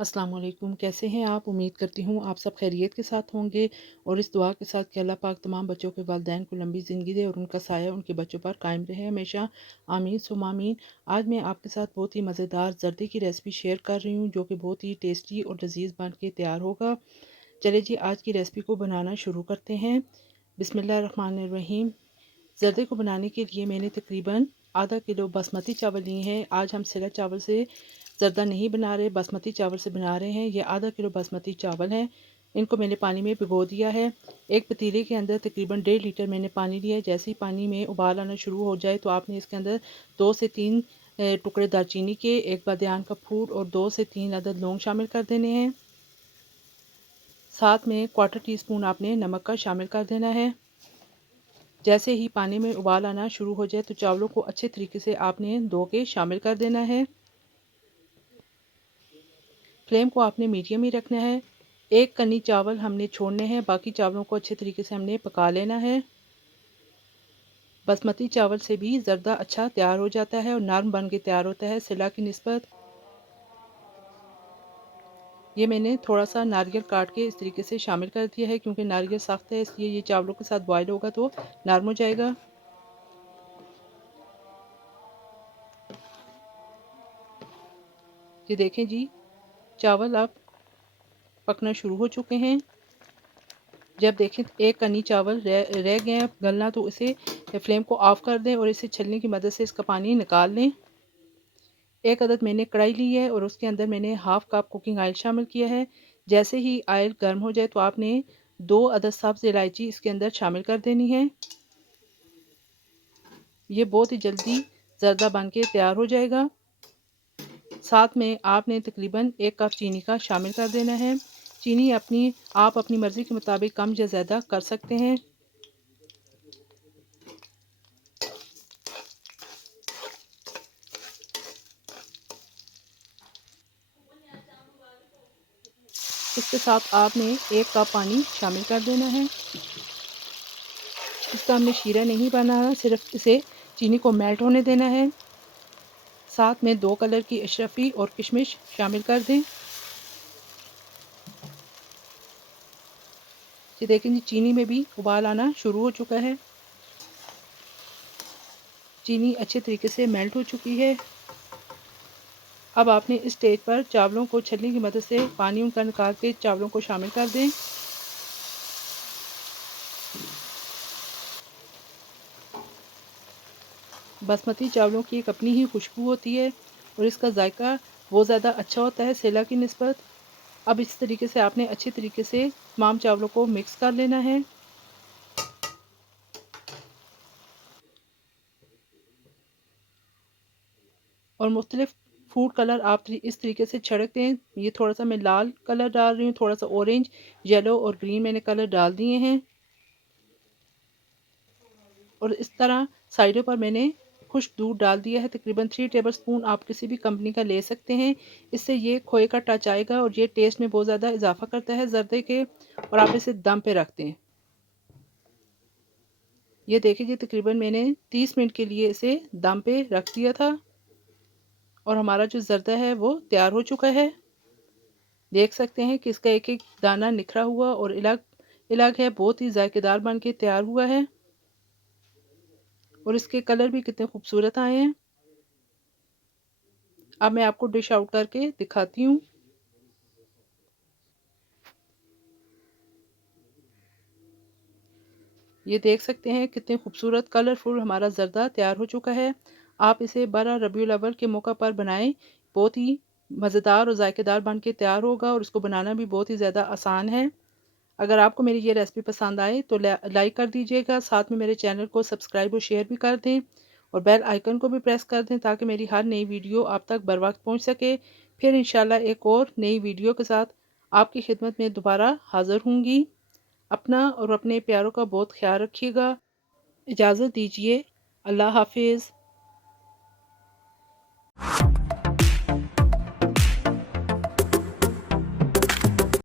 अस्सलाम वालेकुम। कैसे हैं आप? उम्मीद करती हूँ आप सब खैरियत के साथ होंगे और इस दुआ के साथ कि अल्लाह पाक तमाम बच्चों के वालिदैन को लंबी ज़िंदगी दे और उनका साया उनके बच्चों पर कायम रहे हमेशा। आमीन सुम्मा आमीन। आज मैं आपके साथ बहुत ही मज़ेदार ज़र्दे की रेसिपी शेयर कर रही हूँ जो कि बहुत ही टेस्टी और लज़ीज़ बन के तैयार होगा। चलिए जी आज की रेसिपी को बनाना शुरू करते हैं। बिस्मिल्लाहिर्रहमानिर्रहीम। ज़र्दे को बनाने के लिए मैंने तकरीबन आधा किलो बासमती चावल लिए हैं। आज हम सिला चावल से ज़र्दा नहीं बना रहे, बासमती चावल से बना रहे हैं। ये आधा किलो बासमती चावल हैं। इनको मैंने पानी में भिगो दिया है। एक पतीले के अंदर तकरीबन 1.5 लीटर मैंने पानी लिया है। जैसे ही पानी में उबाल आना शुरू हो जाए तो आपने इसके अंदर 2 से 3 टुकड़े दालचीनी के, एक बादियान का फूल और 2 से 3 अदद लौंग शामिल कर देने हैं। साथ में 1/4 टीस्पून आपने नमक का शामिल कर देना है। जैसे ही पानी में उबाल आना शुरू हो जाए तो चावलों को अच्छे तरीके से आपने धो के शामिल कर देना है। फ्लेम को आपने मीडियम ही रखना है। एक कनी चावल हमने छोड़ने हैं, बाकी चावलों को अच्छे तरीके से हमने पका लेना है। बासमती चावल से भी ज़र्दा अच्छा तैयार हो जाता है और नरम बन के तैयार होता है सिला की निस्बत। ये मैंने थोड़ा सा नारियल काट के इस तरीके से शामिल कर दिया है क्योंकि नारियल सख्त है, इसलिए ये चावलों के साथ बॉयल होगा तो नरम हो जाएगा। ये देखें जी, चावल अब पकना शुरू हो चुके हैं। जब देखें एक कनी चावल रह गए हैं गलना तो इसे फ्लेम को ऑफ कर दें और इसे छलनी की मदद से इसका पानी निकाल लें। एक अदद मैंने कढ़ाई ली है और उसके अंदर मैंने हाफ कप कुकिंग ऑयल शामिल किया है। जैसे ही ऑयल गर्म हो जाए तो आपने 2 अदद सब्ज़ इलायची इसके अंदर शामिल कर देनी है। ये बहुत ही जल्दी ज़र्दा बन के तैयार हो जाएगा। साथ में आपने तकरीबन 1 कप चीनी का शामिल कर देना है। चीनी आप अपनी मर्ज़ी के मुताबिक कम या ज़्यादा कर सकते हैं। इसके साथ आपने 1 कप पानी शामिल कर देना है। इसका हमने शीरा नहीं बनाना, सिर्फ इसे चीनी को मेल्ट होने देना है। साथ में 2 कलर की अशरफी और किशमिश शामिल कर दें। ये देखें जी, चीनी में भी उबाल आना शुरू हो चुका है। चीनी अच्छे तरीके से मेल्ट हो चुकी है। अब आपने इस स्टेज पर चावलों को छलनी की मदद से पानी उनका निकाल के चावलों को शामिल कर दें। बासमती चावलों की एक अपनी ही खुशबू होती है और इसका जायका बहुत ज़्यादा अच्छा होता है सेला की निस्बत। अब इस तरीके से आपने अच्छे तरीके से तमाम चावलों को मिक्स कर लेना है। और मुख्तलिफ फूड कलर आप इस तरीके से छिड़क दें। ये थोड़ा सा मैं लाल कलर डाल रही हूँ, थोड़ा सा ऑरेंज, येलो और ग्रीन मैंने कलर डाल दिए हैं। और इस तरह साइडों पर मैंने खुश्क दूध डाल दिया है, तकरीबन 3 टेबलस्पून आप किसी भी कंपनी का ले सकते हैं। इससे ये खोए का टच आएगा और ये टेस्ट में बहुत ज़्यादा इजाफा करता है ज़र्दे के। और आप इसे दम पे रख दें। ये देखिए जी, तकरीबन मैंने 30 मिनट के लिए इसे दम पे रख दिया था और हमारा जो ज़र्दा है वो तैयार हो चुका है। देख सकते हैं कि इसका एक एक दाना निखरा हुआ और इलाग इलाग है, बहुत ही जायकेदार बन के तैयार हुआ है और इसके कलर भी कितने खूबसूरत आए हैं। अब मैं आपको डिश आउट करके दिखाती हूँ। ये देख सकते हैं कितने खूबसूरत कलरफुल हमारा ज़र्दा तैयार हो चुका है। आप इसे 12 रबीउल अव्वल के मौका पर बनाएं, बहुत ही मज़ेदार और जायकेदार बन के तैयार होगा और इसको बनाना भी बहुत ही ज़्यादा आसान है। अगर आपको मेरी ये रेसिपी पसंद आए तो लाइक कर दीजिएगा, साथ में मेरे चैनल को सब्सक्राइब और शेयर भी कर दें और बेल आइकन को भी प्रेस कर दें ताकि मेरी हर नई वीडियो आप तक बर वक्त पहुँच सके। फिर इंशाल्लाह एक और नई वीडियो के साथ आपकी खिदमत में दोबारा हाज़िर होंगी। अपना और अपने प्यारों का बहुत ख्याल रखिएगा। इजाज़त दीजिए। अल्लाह हाफिज़।